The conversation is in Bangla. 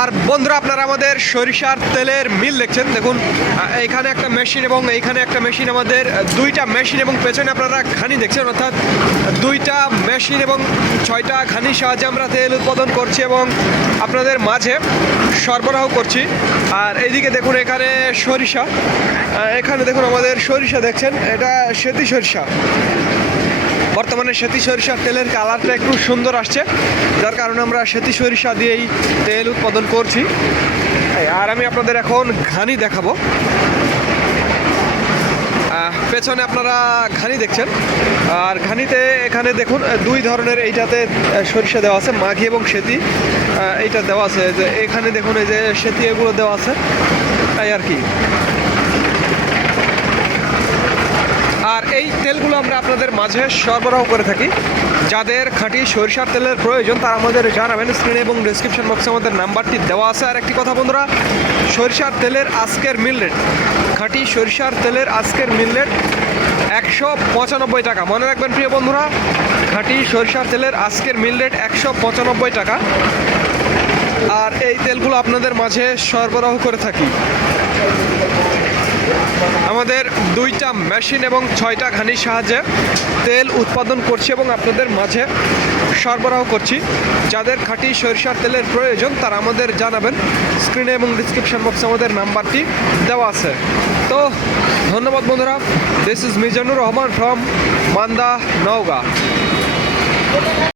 আর বন্ধুরা আপনারা আমাদের সরিষার তেলের মিল দেখছেন, দেখুন এখানে একটা মেশিন এবং এইখানে একটা মেশিন, আমাদের দুইটা মেশিন এবং পেছনে আপনারা ঘানি দেখছেন, অর্থাৎ দুইটা মেশিন এবং 6টা ঘানির সাহায্যে আমরা তেল উৎপাদন করছি এবং আপনাদের মাঝে সরবরাহ করছি। আর এইদিকে দেখুন এখানে সরিষা, এখানে দেখুন আমাদের সরিষা দেখছেন, এটা সেতি সরিষা। বর্তমানে সেতি সরিষার তেলের কালারটা একটু সুন্দর আসছে, যার কারণে আমরা সেতি সরিষা দিয়েই তেল উৎপাদন করছি। আর আমি আপনাদের এখন ঘানি দেখাবো। পেছনে আপনারা ঘানি দেখছেন, আর ঘানিতে এখানে দেখুন দুই ধরনের, এইটাতে সরিষা দেওয়া আছে মাঘি এবং সেতি, এইটা দেওয়া আছে, যে এখানে দেখুন এই যে সেতি এগুলো দেওয়া আছে, তাই আর কি। আর এই তেলগুলো আমরা আপনাদের মাঝে সরবরাহ করে থাকি। যাদের খাঁটি সরিষার তেলের প্রয়োজন তারা আমাদের জানাবেন, স্ক্রিনে এবং ডিসক্রিপশন বক্সে আমাদের নাম্বারটি দেওয়া আছে। আর একটি কথা বন্ধুরা, সরিষার তেলের আজকের মিল রেট, খাঁটি সরিষার তেলের আজকের মিল রেট 195 টাকা। মনে রাখবেন প্রিয় বন্ধুরা, খাঁটি সরিষার তেলের আজকের মিল রেট 195 টাকা। আর এই তেলগুলো আপনাদের মাঝে সরবরাহ করে থাকি। আমাদের দুইটা মেশিন এবং 6টা ঘানির সাহায্যে তেল উৎপাদন করছি এবং আপনাদের মাঝে সরবরাহ করছি। যাদের খাঁটি সরিষার তেলের প্রয়োজন তারা আমাদের জানাবেন, স্ক্রিনে এবং ডিসক্রিপশন বক্সে আমাদের নাম্বারটি দেওয়া আছে। তো ধন্যবাদ বন্ধুরা, this is Mizanur Rahman from Manda, Naogaon.